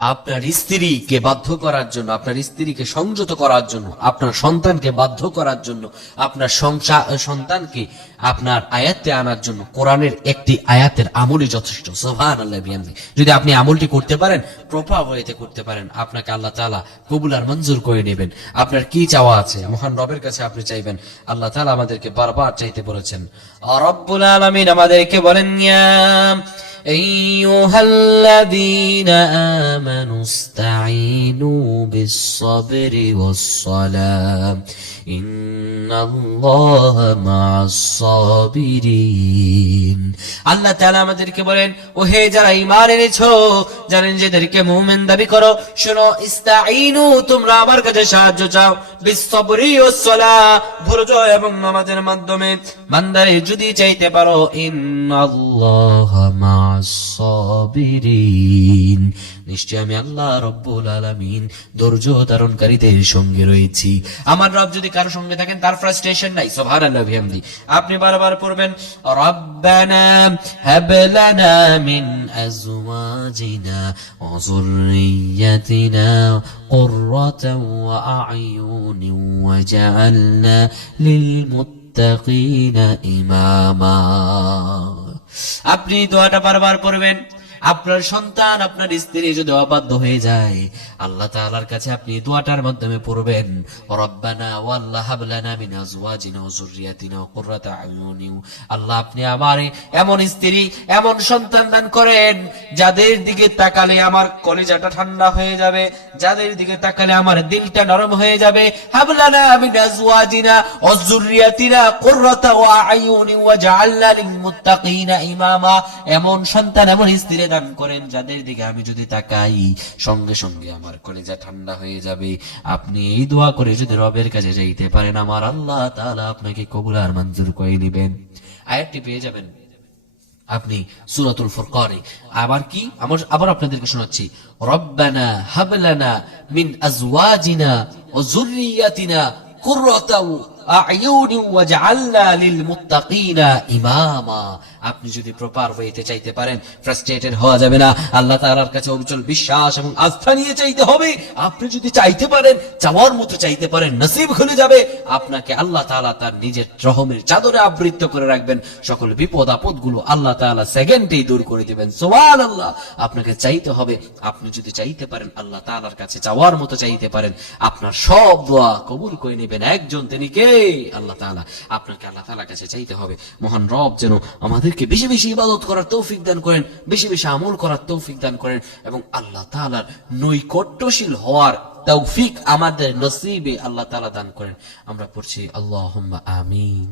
আপনার স্ত্রীকে বাধ্য করার জন্য, আপনার স্ত্রীকে সংযত করার জন্য, আপনার সন্তানকে বাধ্য করার জন্য, আপনার সন্তানকে আপনার আয়াতে আনার জন্য কোরআনের একটি আয়াতের আমলই যথেষ্ট। যদি আপনি আমলটি করতে পারেন, প্রপার ওয়েতে করতে পারেন, আপনাকে আল্লাহ তালা কবুল আর মঞ্জুর করে নেবেন। আপনার কি চাওয়া আছে? মহান রবের কাছে আপনি চাইবেন। আল্লাহ তালা আমাদেরকে বারবার চাইতে বলেছেন রব্বুল আলামিন আমাদেরকে বলেন أيها الذين آمنوا استعينوا بالصبر والصلاة আল্লাহ আমাদেরকে বলেন ও হে যারা ইমান এনেছ, জানেন যেদেরকে দাবি করো। ইস্তাইনু তোমরা আমার কাছে সাহায্য চাও। যদি চাইতে পারো নিশ্চয় আমি আল্লাহ রব্বুল আলামিন ধৈর্য ধারণকারীদের সঙ্গে রয়েছি। আমার রব যদি কারো সঙ্গে থাকেন তার ফ্রাস্ট্রেশন নাই সুবহানাল্লাহ বিহামদি আপনি বারবার পড়বেন রব্বানা হাব লানা মিন আজওয়াজিনা ওয়া যুররিয়াতিনা قرة وأعين وجعلنا للمتقين إماما আপনি দোয়াটা বারবার করবেন আপনার সন্তান, আপনার স্ত্রী যদি অবাধ্য হয়ে যায়, আল্লাহ তাআলার কাছে আপনি দোয়াটার মাধ্যমে পড়বেন, রব্বানা ওয়াল্লাহ হাবলানা ওয়া আল্লাহ আপনি আমারে এমন স্ত্রী, এমন সন্তান দান করেন, যাদের দিকে তাকালে আমার কলিজাটা ঠান্ডা হয়ে যাবে, যাদের দিকে তাকালে আমার দিলটা নরম হয়ে যাবে। হাবলানা মিন আজওয়াজিনা ওয়া যুররিয়াতিনা কুররাতা আয়ুনি ওয়াজআলনা লিল মুত্তাকিনা ইমামা। এমন সন্তান, এমন স্ত্রী দান করেন যাদের দিকে আমি যদি তাকাই, সঙ্গে সঙ্গে আমার কলিজা ঠান্ডা হয়ে যাবে। আপনি এই দোয়া করে যদি রবের কাছে যাইতে পারেন, আমার আল্লাহ তাআলা আপনাকে কবুল আর মঞ্জুর করে নেবেন। আয়াতটি পেয়ে যাবেন। আপনি সূরাতুল ফুরকানে। আবার কি? আমার, আবার আপনাদেরকে শোনাচ্ছি। রব্বানা হাবলানা মিন আজওয়াজিনা ওয়া যুররিয়াতিনা কুররাতা আপনি যদি প্রপার ওয়েতে চাইতে পারেন ফ্রাস্ট্রেটেড হওয়া যাবে না। আল্লাহ তাআলার কাছে অবিচল বিশ্বাস এবং আস্থা নিয়ে চাইতে হবে। আপনি যদি চাইতে পারেন, চাওয়ার মতো চাইতে পারেন, নসিব খুলে যাবে। আপনাকে আল্লাহ তাআলা তার নিজের রহমের চাদরে আবৃত করে রাখবেন। সকল বিপদ আপদগুলো আল্লাহ তাআলা সেকেন্ডেই দূর করে দিবেন। সুবহানাল্লাহ। আপনাকে চাইতে হবে, আপনি যদি চাইতে পারেন, আল্লাহ তাআলার কাছে চাওয়ার মতো চাইতে পারেন, আপনার সব দোয়া কবুল করে নেবেন। একজন তিনি কে? আল্লাহ তালা আপনাকে আল্লাহ তালার কাছে চাইতে হবে। মহান রব যেন আমাদেরকে বেশি বেশি ইবাদত করার তৌফিক দান করেন, বেশি বেশি আমল করার তৌফিক দান করেন এবং আল্লাহ তালার নৈকট্যশীল হওয়ার তৌফিক আমাদের নসিবে আল্লাহ তালা দান করেন। আমরা পড়ছি আল্লাহ আমিন।